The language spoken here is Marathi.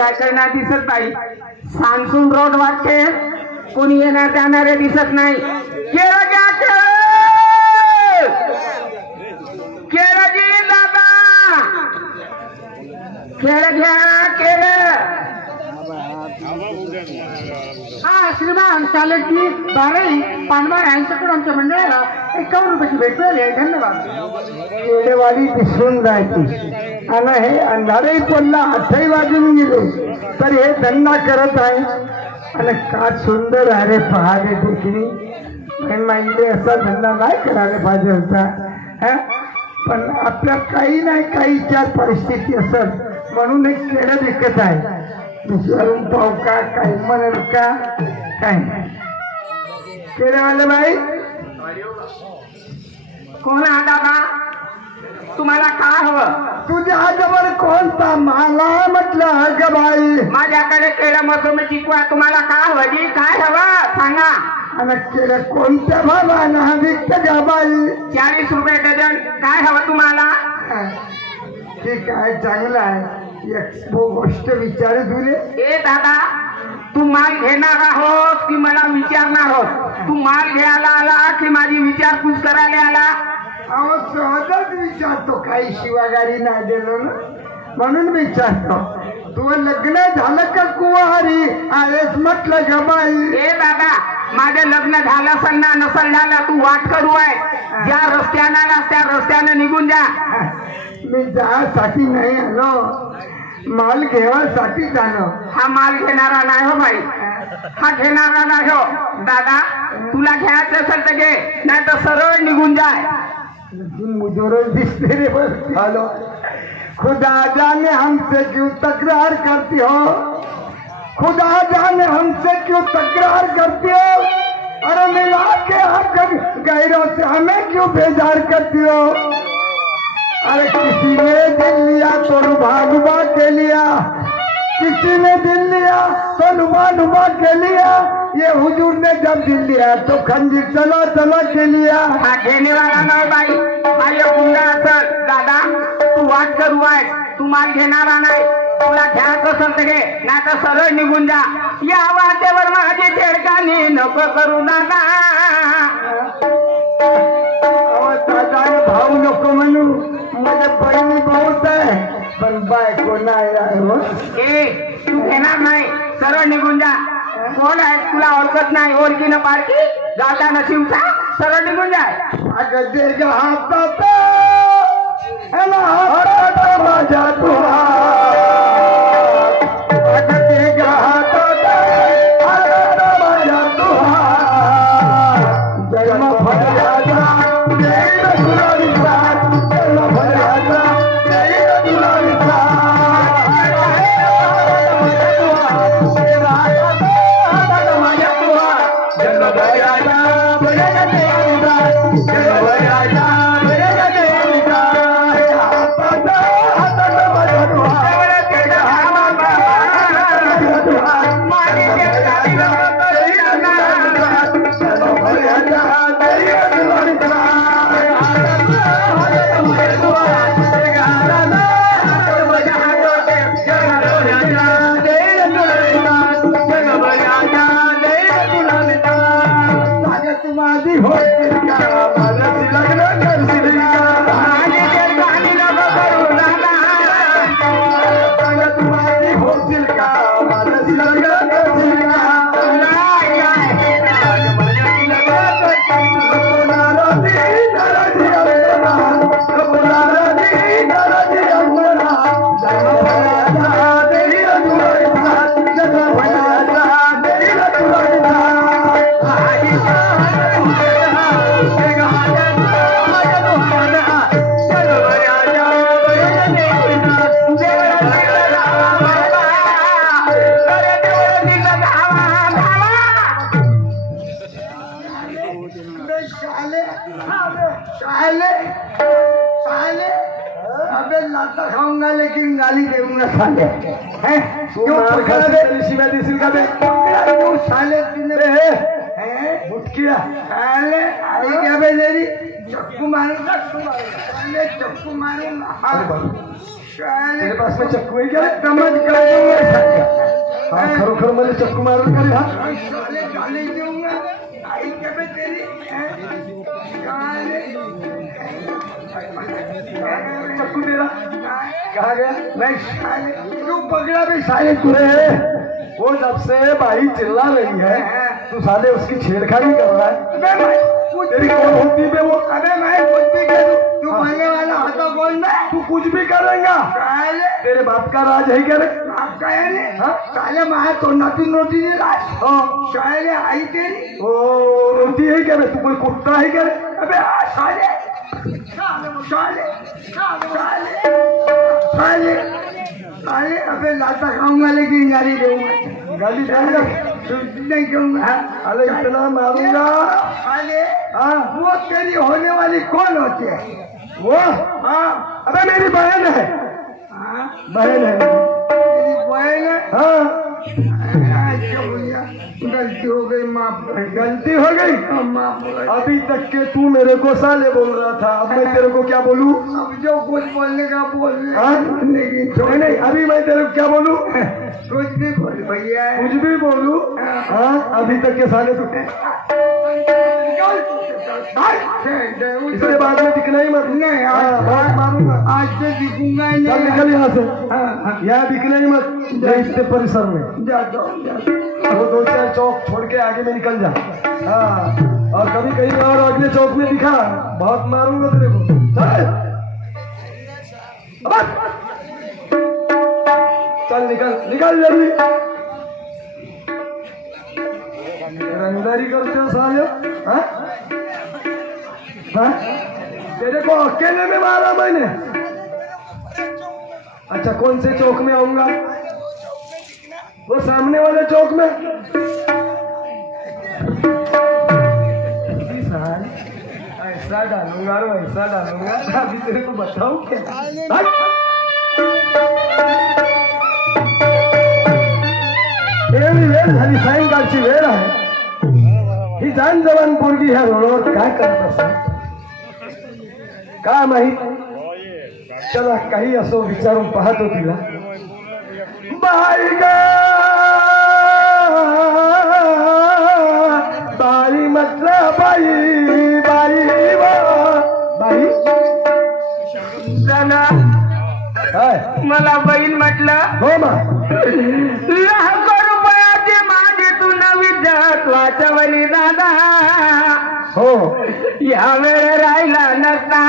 याकडे ना दिसत नाही. सांसून रोड वाटते, कोणी येणार जाणारे दिसत नाही. केळं घ्या, केळं दादा, केळं घ्या, केळं. हा श्रीमान चालेल की बाराही पानवार यांच्याकडून आमच्या मंडळाला 51 रुपयाची भेट मिळाली. धन्यवाद. केळेवाली दिसून जायची आणि हे अंधारही पडला, 8 वाजून गेले तर हे धंदा करत आहे. आणि का सुंदर आहे रे पहाडे देखील माहिती असा धंदा नाही करायला पाहिजे होता. पण आपल्या काही नाही काही चार परिस्थिती असत म्हणून एक केळं विकत आहे. विचारून पाहू का काही म्हणेल का काय. केळेवाले बाई कोण आहे दादा, तुम्हाला काय हवं? तुझ्या हातावर कोणता मला म्हटलं ग बाई. माझ्याकडे केळं मोसंबी चिकू आहे. तुम्हाला काय हवं जी, काय हवं सांगा. आणि केळं कोणत्या भावानं विकत का बाई? 40 रुपये डझन. काय हवं तुम्हाला? ठीक आहे, चांगलं आहे. एक गोष्ट विचारू तुले. ए दादा, तू माल घेणार आहोत की मला विचारणार आहोत? तू माल घ्यायला आला की माझी विचारपूस करायला आला? अहो सहजच विचारतो, काही शिवागाडी नाही दिलो ना म्हणून विचारतो. तू लग्न झालं का कुवारी आहेस म्हटलं ग बाई. ए दादा, माझं लग्न झालं असेल ना नसल झालं, तू वाट करू आहे. ज्या रस्त्यानं त्या रस्त्यानं निघून जा. मी जासाठी नाही आलो, माल घेवासाठी झालो. हा माल घेणारा नाही हो बाई, हा घेणारा नाही हो. दादा, तुला घ्यायचं असेल तर घे, नाही तर सरळ निघून जाय. मुझे दिसते रे बस हेलो. खुदा जाने हमसे क्यों तकरार करती हो, खुदा जाने हमसे क्यों तकरार करती हो. अरे मिला के हक गैरों से हमें क्यों बेजार करती हो. अरे किसी ने दिल लिया तो लुभा के लिया, किसी ने दिल लिया तो लुभा के लिया. ये हुजूर ने जब दिल लिया तो खंजीर चला के लिया. हा घेणे वाला नाही बाई, हा एक गुंडा असेल. दादा, तू वाट करू आहे, तू माल घेणारा नाही. तुला घ्यायचं असेल तर घे, नाही तर सरळ निघून जा. या वाटेवर माझी छेडखानी नको करू दादा. भाऊ नको म्हणू, माझ्या बहिणी बहुत आहे पण बायको नाही. ए, तू घेणार नाही, सरळ निघून जा. कोण आहे तुला ओळखत नाही, ओळखीनं पारखी जाता नशिवचा, सरळ निघून जाय. अगं दे ग हातात माझ्या तुला, अगं दे ग हातात माझ्या तुला. जन्म फर्यादा देईल तुला विचार, जन्म फर्यादा देईल तुला विचार. लाता खाऊंगा लेकिन गाली देऊंगा साले. शिवाय दिसेल का बे तू साले मुटकिया साले आई क्या बे तेरी चक्कू मारूंगा साले चक्कू मारूंगा. साले तेरे पास में चक्कू है क्या? समझ कर खरोखर मला चक्कू मारल का रे हा? साले गाली दूंगा आई के बे तेरी चक्कू दे रहा कहा गया? नहीं साले क्यों पकड़ा भी साले तुझे? वो जब से भाई चिल्ला रही है तू साले उसकी छेड़खानी कर रहा है। अबे मैं तेरी कौन होती है वो? अबे मैं कुछ भी करूं तू मांगने वाला होता कौन मैं? तू कुछ भी करेगा? साले तेरे बाप का राज है क्या रे? आपका है ने हाँ? साले मैं तो नोटी नोटी नहीं ला हाँ। साले आई तेरी ओ रोटी है क्या रे? तू कोई कुत्ता है क्या रे? अबे साले साले साले साले साले अबे लाता खाऊंगा लेकिन गाली दूंगा गाली देगा? नहीं कहूंगा अरे इतना मारूंगा। साले हाँ वो तेरी होने वाली कौन होती है? वो हाँ अबे मेरी बहन है। हाँ बहन है तेरी बहन है? हाँ। अच्छा भैया गलती हो गई माफ कर गलती हो गई? माफ कर अभी तक के तू मेरे को साले बोल रहा था, अब मैं तेरे को क्या बोलूं? अब जो कुछ बोलने का बोल हाँ? लेकिन नहीं नहीं अभी मैं तेरे को क्या बोलूं? कुछ भी बोल भैया कुछ भी बोलूं? हाँ अभी तक के साले तू इसके बाद में दिखना ही मत। नहीं हाँ, बहुत मारूंगा। आज से दिखूंगा चल नहीं निकल यहाँ से। हाँ, यहाँ दिखना ही मत इतने परिसर में। जा दो वो 2-4 चौक छोड़ के आगे में निकल जा। हाँ और कभी कहीं और अगले चौक में दिखा बहुत मारूंगा तेरे को। चल अब चल निकल निकल जल्दी। रंगदारी करते हो साले? हाँ? हाँ? तेरे को अकेले में मारा मैंने? अच्छा कौन से चौक में आऊंगा? वो सामने वाले चौक में। ऐसा डालूंगा और वैसा डालूंगा अभी तेरे को बताऊं क्या? वेळ झाली सायंकाळची वेळ आहे ही जाण जवान पोरगी ह्या रोडवर काय करत असं काय माहित. चला काही असो विचारून पाहतो तिला. बाई ग बाई म्हटलं बाई बाई बाई दादा काय मला बहीण म्हटलं हो मा लाखो रुपयाची माझी तू नवी वाचवली दादा हो या वेळ राहिला नसता